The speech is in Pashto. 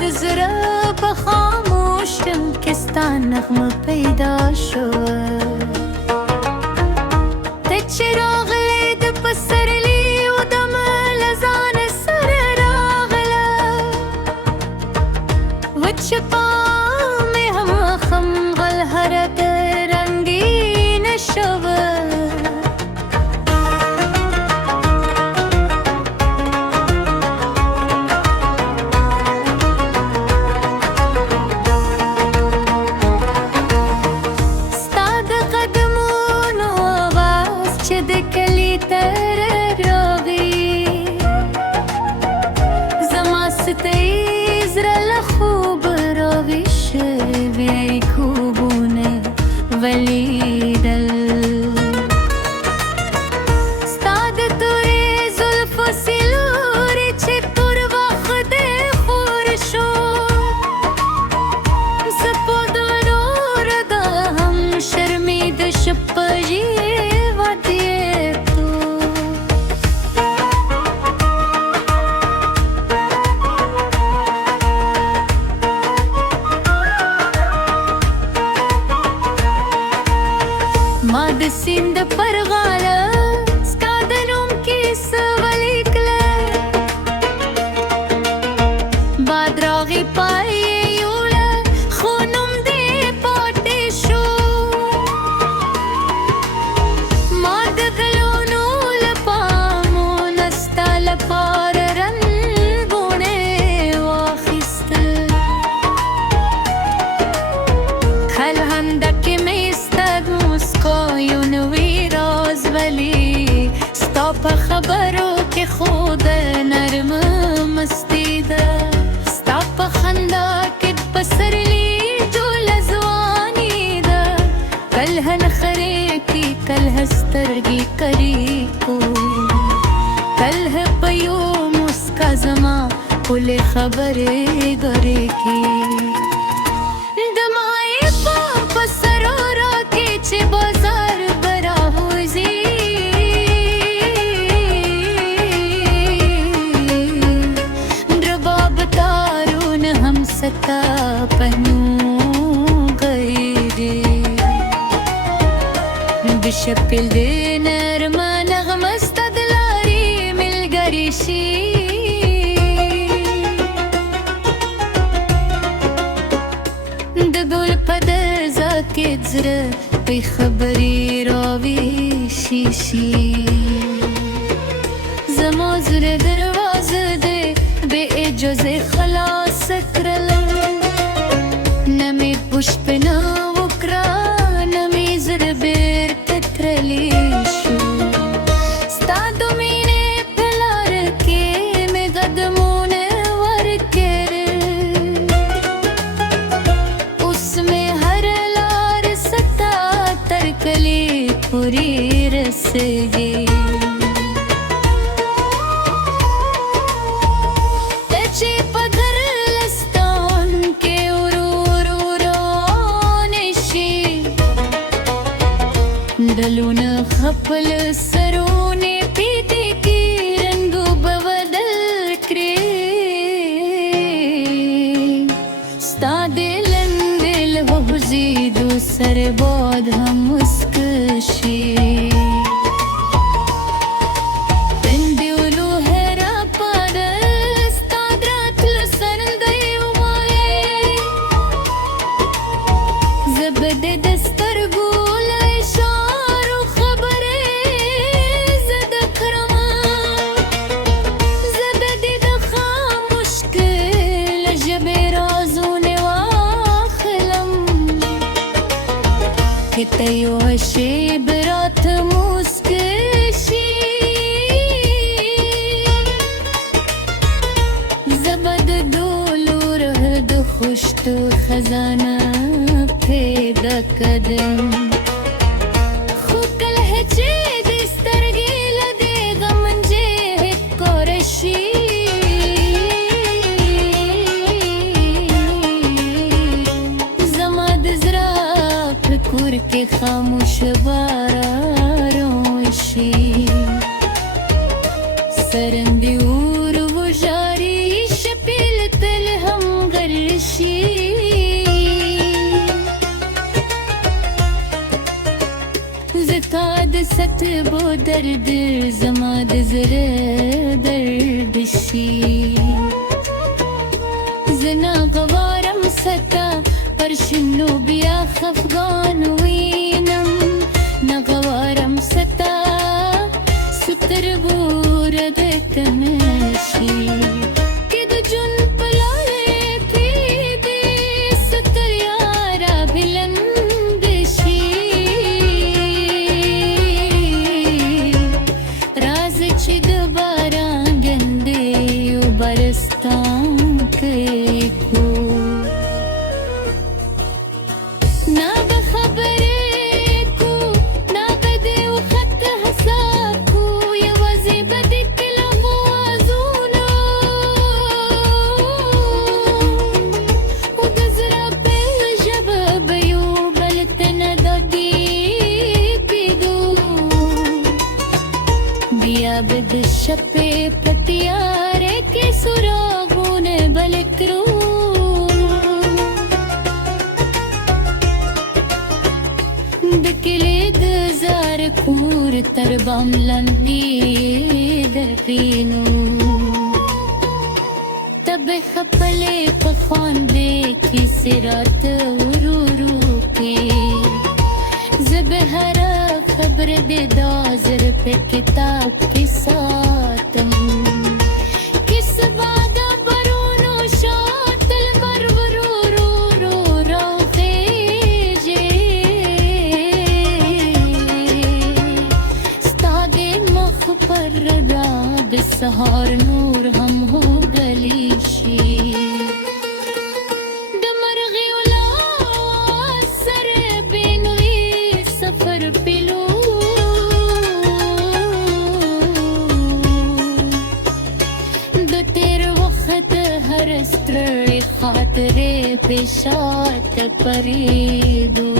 د زړه په خاموش ټم کې ستا نغمه پیدا شوه ته چې راغلې د پسرلي و دمه له ځانه سره راغله وچ پاڼ مې هم خم غلهره د رنګینه شوه ولیدل ستا د تورې زلفو سیلوري چې تور وخت دې خور شو زه په دا نور ده هم شرمېده شه په ژبه دې تو ما د سیند پر غاړه ستا د نوم کیسه ولیکله باد راغی پای یې یوړه خو نوم دې پاتې شو ما د ګلونو له پامو نه ستا لپاره رنګونه واخیستل خلهنده کې مې یو نوی راز ولی ستا په خبرو کې خود نرم مستی ده ستا په خندا کې پسرلی ټوله ځواني ده کله نخرې کې کله سترګې کري کو کله په یو مسکا زما ټولې خبرې غرې کې د مای په سرورا کې چې بازار براوزي رباب تارون هم ستا پهنو گئی دے بشپل دے نرم نغمه ستا د لارې ملګرې شي د ګل په درزا کې زړه پې خبرې راویشي شي زما زړه دروازه دې بې اجازې خلاص کړله نه مې پوښتنه وکړه نه مې زړه بېرته ترلی شو ستا د مینې په لاره کې مې قدمونه ورکړل اوس مې هر لار ستا تر کلي پورې رسېږي ته چې په ګرلستان کې ورو ورو روانې شي دلونه خپل سرونه پیټې کې رنګ به بدل کړي ستا د لنډ لحظې دوسر باد هم مسک شي ته یو شیب رات مسک شي زبد دولو ره د خوشتو خزانه پیدا کدم خو کله چې د سترګې له دې غمنجې کور شي زما د زړه په کور کې خاموش باران شي سرم دی اور و جاری شپیل تل هم ست بو درد زما د زړه درد شي زنا غوارم ستا پر شنو بیا خفغان وینم نغوارم ستا ستر بور د تمشي کې د جون پلای پیدې ستر یارا بلند شي راز چې د باران ګندې یو برستان کې کو ना खबरे को ना बदे वखत हसाब को ये वज़े बदे कलमो अज़ूना उदज़रा पे जब बयो बलतन ददी पिदो बिया बद शपे पटियारे के सुरागों ने बलकरो دکلی د زار کور تر بام لندی د پینو تب خپلې په خواندې کې سرات ورورو کې زب هر خبر د دازر په کتاب کې ساتم کس بادا برونو شاتل مر ورورو رو رو خېجه پر ردا د سهار نور هم هو گلی شي د مرغی ولا سر بینوي سفر پلو د تیر وخت هر ستړي خاطرې پېښات پرېدو